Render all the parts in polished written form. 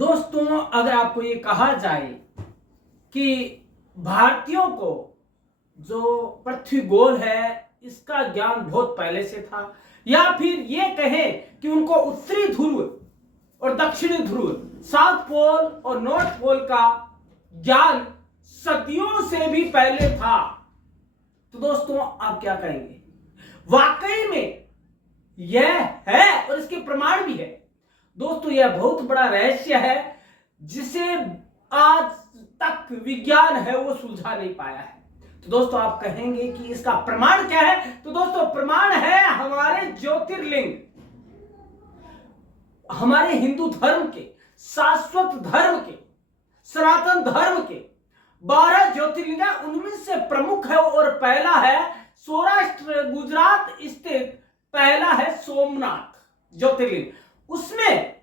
दोस्तों, अगर आपको ये कहा जाए कि भारतीयों को जो पृथ्वी गोल है इसका ज्ञान बहुत पहले से था, या फिर ये कहें कि उनको उत्तरी ध्रुव और दक्षिणी ध्रुव, साउथ पोल और नॉर्थ पोल का ज्ञान सदियों से भी पहले था, तो दोस्तों आप क्या कहेंगे? वाकई में यह है और इसके प्रमाण भी है। दोस्तों, यह बहुत बड़ा रहस्य है जिसे आज तक विज्ञान है वो सुलझा नहीं पाया है। तो दोस्तों आप कहेंगे कि इसका प्रमाण क्या है? तो दोस्तों प्रमाण है हमारे ज्योतिर्लिंग, हमारे हिंदू धर्म के, शाश्वत धर्म के, सनातन धर्म के 12 ज्योतिर्लिंग, उनमें से प्रमुख है और पहला है सौराष्ट्र गुजरात स्थित, पहला है सोमनाथ ज्योतिर्लिंग। उसमें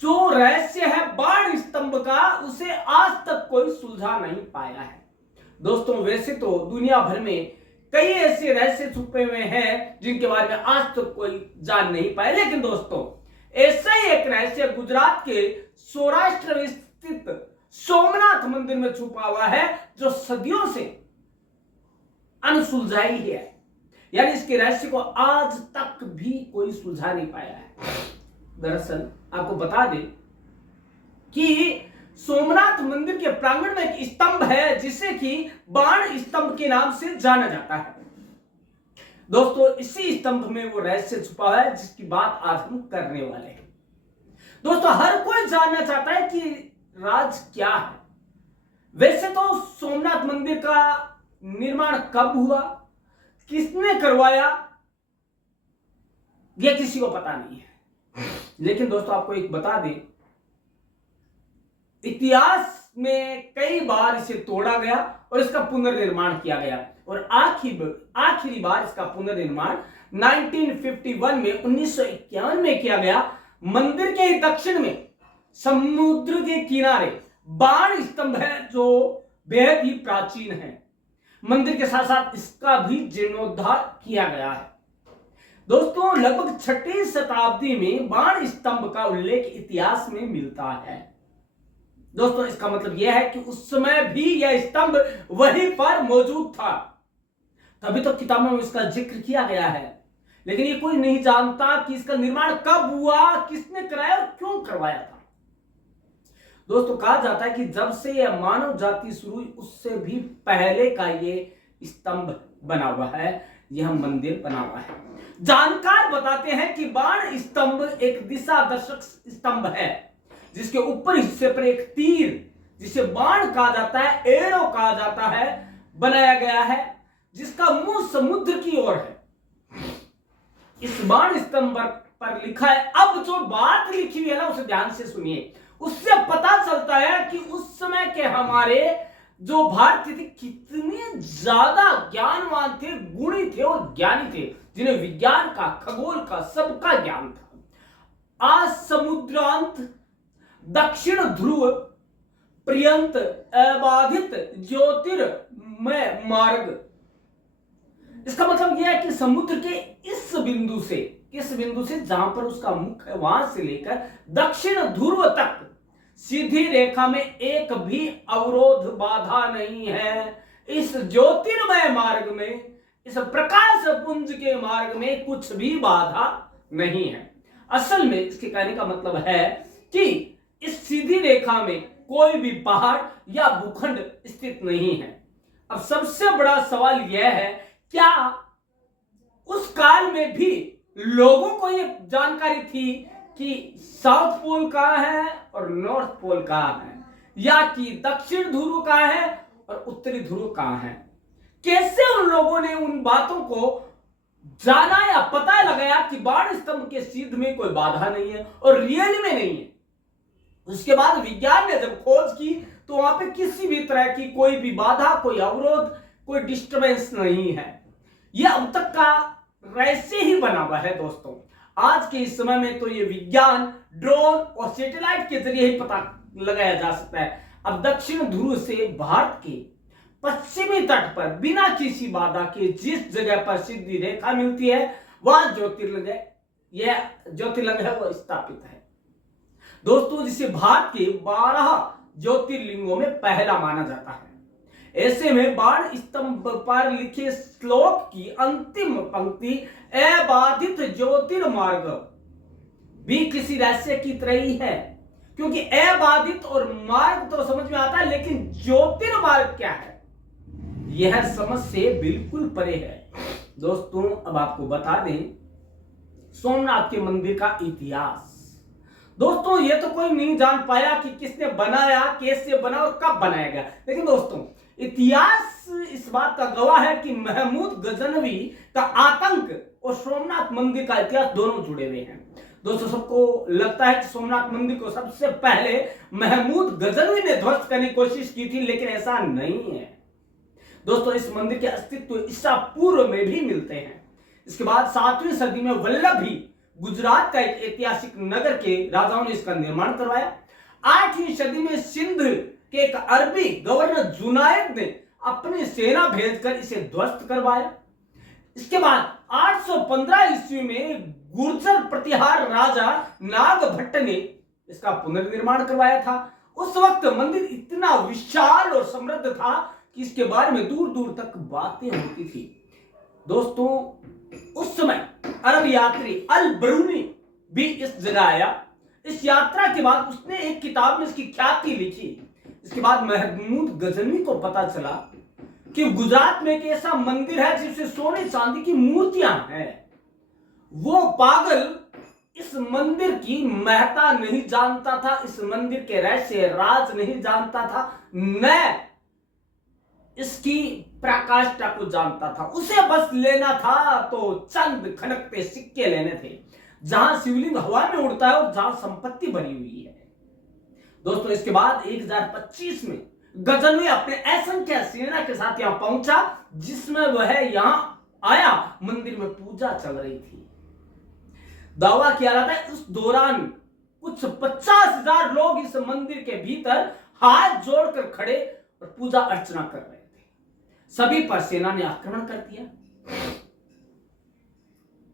जो रहस्य है बाण स्तंभ का, उसे आज तक कोई सुलझा नहीं पाया है। दोस्तों वैसे तो दुनिया भर में कई ऐसे रहस्य छुपे हुए हैं जिनके बारे में आज तक कोई जान नहीं पाया, लेकिन दोस्तों ऐसा ही एक रहस्य गुजरात के सौराष्ट्र स्थित सोमनाथ मंदिर में छुपा हुआ है जो सदियों से अनसुलझाई है, यानी इसके रहस्य को आज तक भी कोई सुलझा नहीं पाया है। दरअसल आपको बता दें कि सोमनाथ मंदिर के प्रांगण में एक स्तंभ है जिसे कि बाण स्तंभ के नाम से जाना जाता है। दोस्तों इसी स्तंभ में वो रहस्य छुपा है जिसकी बात आज हम करने वाले हैं। दोस्तों हर कोई जानना चाहता है कि राज क्या है। वैसे तो सोमनाथ मंदिर का निर्माण कब हुआ, किसने करवाया, यह किसी को पता नहीं है। लेकिन दोस्तों आपको एक बता दें, इतिहास में कई बार इसे तोड़ा गया और इसका पुनर्निर्माण किया गया, और आखिरी बार इसका पुनर्निर्माण 1951 में किया गया। मंदिर के दक्षिण में समुद्र के किनारे बाण स्तंभ है जो बेहद ही प्राचीन है। मंदिर के साथ साथ इसका भी जीर्णोद्धार किया गया है। दोस्तों लगभग 6वीं शताब्दी में बाण स्तंभ का उल्लेख इतिहास में मिलता है। दोस्तों इसका मतलब यह है कि उस समय भी यह स्तंभ वहीं पर मौजूद था, तभी तो किताबों में इसका जिक्र किया गया है। लेकिन ये कोई नहीं जानता कि इसका निर्माण कब हुआ, किसने कराया और क्यों करवाया था। दोस्तों कहा जाता है कि जब से यह मानव जाति शुरू हुई उससे भी पहले का ये स्तंभ बना हुआ है, यह मंदिर बना हुआ है। जानकार बताते हैं कि बाण स्तंभ एक दिशा दर्शक स्तंभ है जिसके ऊपर हिस्से पर एक तीर, जिसे बाण कहा जाता है, एरो कहा जाता है, बनाया गया है, जिसका मुंह समुद्र की ओर है। इस बाण स्तंभ पर लिखा है, अब जो बात लिखी हुई है ना उसे ध्यान से सुनिए, उससे पता चलता है कि उस समय के हमारे जो भारतीय थे कितने ज्यादा ज्ञानवान थे, गुणी थे और ज्ञानी थे, जिन्हें विज्ञान का, खगोल का, सबका ज्ञान था। आज समुद्रांत दक्षिण ध्रुव पर्यंत अबाधित ज्योतिर्मय मार्ग, इसका मतलब यह है कि समुद्र के इस बिंदु से, किस बिंदु से, जहां पर उसका मुख है, वहां से लेकर दक्षिण ध्रुव तक सीधी रेखा में एक भी अवरोध, बाधा नहीं है। इस ज्योतिर्मय मार्ग में, इस प्रकाश पुंज के मार्ग में कुछ भी बाधा नहीं है। असल में इसके कहने का मतलब है कि इस सीधी रेखा में कोई भी पहाड़ या भूखंड स्थित नहीं है। अब सबसे बड़ा सवाल यह है, क्या उस काल में भी लोगों को यह जानकारी थी कि साउथ पोल कहां है और नॉर्थ पोल कहां है, या कि दक्षिण ध्रुव कहां है और उत्तरी ध्रुव कहां है? कैसे उन लोगों ने उन बातों को जाना या पता लगाया कि बाण स्तंभ के सीध में कोई बाधा नहीं है और रियल में नहीं है? उसके बाद विज्ञान ने जब खोज की तो वहां पे किसी भी तरह की कोई भी बाधा, कोई अवरोध, कोई डिस्टर्बेंस नहीं है। यह अब तक का रहस्य ही बना हुआ है। दोस्तों आज के इस समय में तो यह विज्ञान ड्रोन और सैटेलाइट के जरिए ही पता लगाया जा सकता है। अब दक्षिण ध्रुव से भारत के पश्चिमी तट पर बिना किसी बाधा के जिस जगह पर सीधी रेखा मिलती है वहां ज्योतिर्लिंग है, यह ज्योतिर्लिंग है वो स्थापित है। दोस्तों जिसे भारत के 12 ज्योतिर्लिंगों में पहला माना जाता है। ऐसे में बाण स्तंभ पर लिखे श्लोक की अंतिम पंक्ति अबाधित ज्योतिर्मार्ग भी किसी रहस्य की तरह ही है, क्योंकि अबाधित और मार्ग तो समझ में आता है, लेकिन ज्योतिर्मार्ग क्या है यह समझ से बिल्कुल परे है। दोस्तों अब आपको बता दें सोमनाथ के मंदिर का इतिहास। दोस्तों ये तो कोई नहीं जान पाया कि किसने बनाया, कैसे बना और कब बनाया गया, लेकिन दोस्तों इतिहास इस बात का गवाह है कि महमूद गजनवी का आतंक और सोमनाथ मंदिर का इतिहास दोनों जुड़े हुए हैं। दोस्तों सबको लगता है कि सोमनाथ मंदिर को सबसे पहले महमूद गजनवी ने ध्वस्त करने की कोशिश की थी, लेकिन ऐसा नहीं है। दोस्तों इस मंदिर के अस्तित्व ईसा पूर्व में भी मिलते हैं। इसके बाद 7वीं सदी में वल्लभी गुजरात का एक ऐतिहासिक नगर के राजाओं ने इसका निर्माण करवाया। 8वीं सदी में सिंध के एक अरबी गवर्नर जुनायद ने अपनी सेना भेजकर इसे ध्वस्त करवाया। इसके बाद 815 ईस्वी में गुर्जर प्रतिहार राजा नागभट्ट ने इसका पुनर्निर्माण करवाया था। उस वक्त मंदिर इतना विशाल और समृद्ध था कि इसके बारे में दूर दूर तक बातें होती थी। दोस्तों उस समय अरब यात्री अल बरूनी भी इस जगह आया। इस यात्रा के बाद उसने एक किताब में इसकी ख्याति लिखी। इसके बाद महमूद गजनवी को पता चला कि गुजरात में एक ऐसा मंदिर है जिसमें सोने चांदी की मूर्तियां हैं। वो पागल इस मंदिर की महत्ता नहीं जानता था, इस मंदिर के रहस्य राज नहीं जानता था, न इसकी प्रकाष्ठा को जानता था। उसे बस लेना था तो चंद खनकते सिक्के लेने थे, जहां शिवलिंग हवा में उड़ता है और जहां संपत्ति बनी हुई है। दोस्तों इसके बाद 1025 में गजनवी अपने असंख्य सेना के साथ यहां पहुंचा, जिसमें वह यहां आया मंदिर में पूजा चल रही थी। दावा किया जाता है उस दौरान कुछ 50,000 लोग इस मंदिर के भीतर हाथ जोड़कर खड़े और पूजा अर्चना कर रहे थे। सभी पर सेना ने आक्रमण कर दिया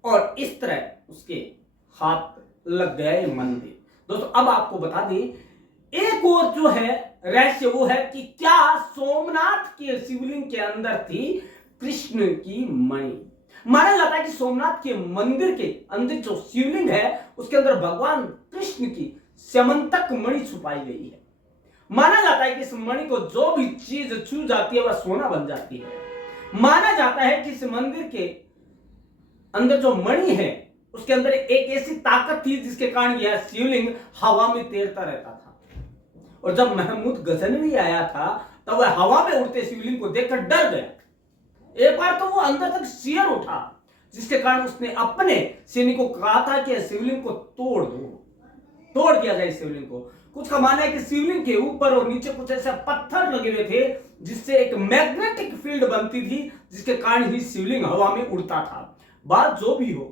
और इस तरह उसके हाथ लग गए मंदिर। दोस्तों अब आपको बता दें एक और जो है रहस्य वो है कि क्या सोमनाथ के शिवलिंग के अंदर थी कृष्ण की मणि। माना जाता है कि सोमनाथ के मंदिर के अंदर जो शिवलिंग है उसके अंदर भगवान कृष्ण की स्यमंतक मणि छुपाई गई है। माना जाता है कि इस मणि को जो भी चीज छू जाती है वह सोना बन जाती है। माना जाता है कि इस मंदिर के अंदर जो मणि है उसके अंदर एक ऐसी ताकत थी जिसके कारण यह शिवलिंग हवा में तैरता रहता था। और जब महमूद गजनवी आया था तब वह हवा में उड़ते शिवलिंग को देखकर डर गया। एक बार तो वो अंदर तक सियर उठा, जिसके कारण उसने अपने सैनिकों को कहा था कि शिवलिंग को तोड़ दिया जाए शिवलिंग को। कुछ का मानना है कि शिवलिंग के ऊपर और नीचे कुछ ऐसे पत्थर लगे हुए थे जिससे एक मैग्नेटिक फील्ड बनती थी, जिसके कारण ही शिवलिंग हवा में उड़ता था। बात जो भी हो,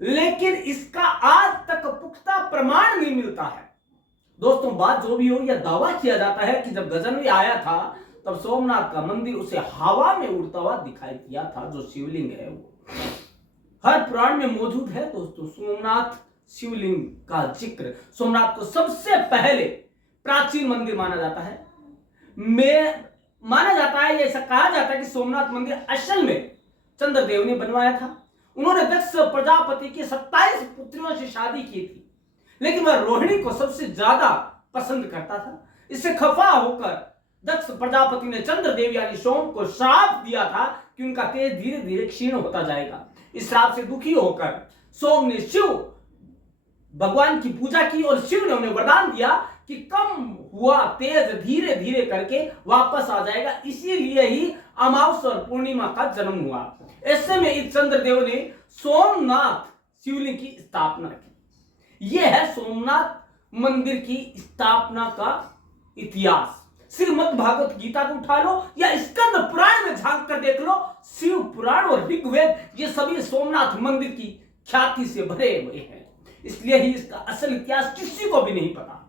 लेकिन इसका आज तक पुख्ता प्रमाण नहीं मिलता है। दोस्तों बात जो भी हो, यह दावा किया जाता है कि जब गजनवी आया था तब सोमनाथ का मंदिर उसे हवा में उड़ता हुआ दिखाई दिया था। जो शिवलिंग है वो हर पुराण में मौजूद है। दोस्तों सोमनाथ शिवलिंग का जिक्र, सोमनाथ को सबसे पहले प्राचीन मंदिर माना जाता है। माना जाता है, ऐसा कहा जाता है कि सोमनाथ मंदिर असल में चंद्रदेव ने बनवाया था। उन्होंने दक्ष प्रजापति की 27 पुत्रियों से शादी की थी, लेकिन वह रोहिणी को सबसे ज्यादा पसंद करता था। इससे खफा होकर दक्ष प्रजापति ने चंद्रदेव यानी सोम को श्राप दिया था कि उनका तेज धीरे धीरे क्षीण होता जाएगा। इस श्राप से दुखी होकर सोम ने शिव भगवान की पूजा की और शिव ने उन्हें वरदान दिया कि कम हुआ तेज धीरे धीरे करके वापस आ जाएगा। इसीलिए ही अमावस्या और पूर्णिमा का जन्म हुआ। ऐसे में इस चंद्रदेव ने सोमनाथ शिवलिंग की स्थापना की। यह है सोमनाथ मंदिर की स्थापना का इतिहास। श्रीमद् भागवत गीता को उठा लो या स्कंद पुराण में झांक कर देख लो, शिव पुराण और ऋग्वेद ये सभी सोमनाथ मंदिर की ख्याति से भरे हुए हैं। इसलिए ही इसका असल इतिहास किसी को भी नहीं पता,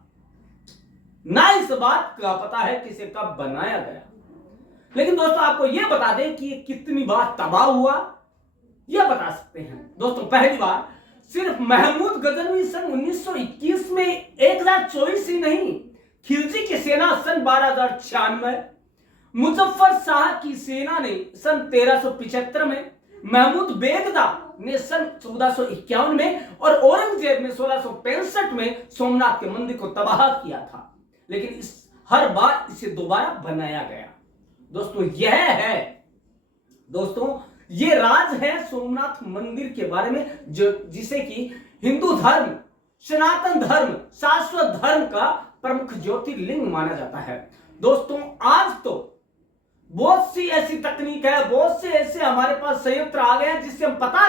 ना इस बात का पता है कि इसे कब बनाया गया। लेकिन दोस्तों आपको यह बता दें कि कितनी बार तबाह हुआ यह बता सकते हैं। दोस्तों पहली बार सिर्फ महमूद गजनवी सन 1921 इसमें 1024 ही नहीं, खिलजी की सेना सन 1296, मुजफ्फर शाह की सेना ने सन 1375 में, महमूद बेगदा ने सन 1451 में और औरंगजेब ने 1665 में सोमनाथ के मंदिर को तबाह किया था। लेकिन इस हर बार इसे दोबारा बनाया गया। दोस्तों यह है, दोस्तों ये राज है सोमनाथ मंदिर के बारे में, जो जिसे कि हिंदू धर्म, सनातन धर्म, शाश्वत धर्म का प्रमुख ज्योतिर्लिंग माना जाता है। दोस्तों आज तो बहुत सी ऐसी तकनीक है, बहुत से ऐसे हमारे पास संयंत्र आ गए हैं जिससे हम पता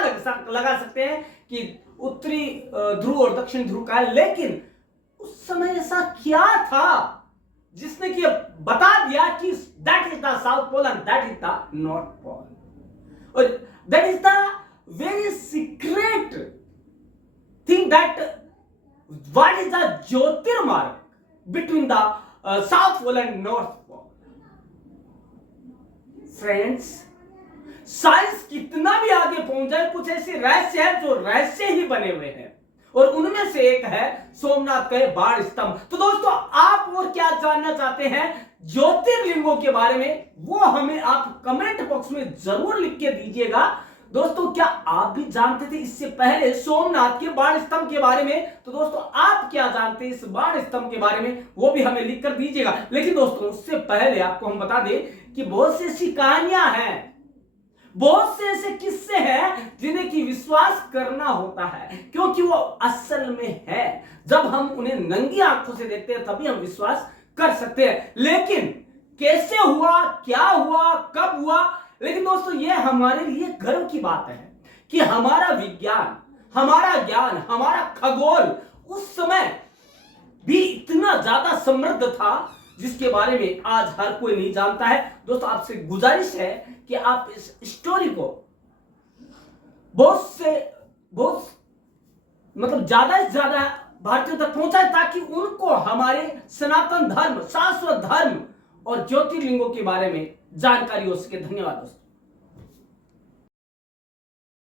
लगा सकते हैं कि उत्तरी ध्रुव और दक्षिण ध्रुव का है। लेकिन उस समय ऐसा क्या था जिसने कि बता दिया कि that is the south pole and that is the north pole, और that is the very secret thing, that what is the ज्योतिर्मार्ग between the south pole and north pole. Friends, science कितना भी आगे पहुंच जाए, कुछ ऐसे रहस्य है जो रहस्य ही बने हुए हैं, और उनमें से एक है सोमनाथ का बाण स्तंभ। तो दोस्तों आप और क्या जानना चाहते हैं ज्योतिर्लिंगों के बारे में, वो हमें आप कमेंट बॉक्स में जरूर लिख के दीजिएगा। दोस्तों क्या आप भी जानते थे इससे पहले सोमनाथ के बाण स्तंभ के बारे में? तो दोस्तों आप क्या जानते हैं इस बाण स्तंभ के बारे में, वो भी हमें लिख कर दीजिएगा। लेकिन दोस्तों उससे पहले आपको हम बता दें कि बहुत सी ऐसी कहानियां हैं, बहुत से ऐसे किस्से हैं जिन्हें कि विश्वास करना होता है, क्योंकि वो असल में है। जब हम उन्हें नंगी आंखों से देखते हैं तभी हम विश्वास कर सकते हैं। लेकिन कैसे हुआ, क्या हुआ, कब हुआ, लेकिन दोस्तों ये हमारे लिए गर्व की बात है कि हमारा विज्ञान, हमारा ज्ञान, हमारा खगोल उस समय भी इतना ज्यादा समृद्ध था जिसके बारे में आज हर कोई नहीं जानता है। दोस्तों आपसे गुजारिश है कि आप इस स्टोरी को बहुत मतलब ज्यादा से ज्यादा भारतीयों तक पहुंचाए, ताकि उनको हमारे सनातन धर्म, शाश्वत धर्म और ज्योतिर्लिंगों के बारे में जानकारी हो सके। धन्यवाद दोस्तों।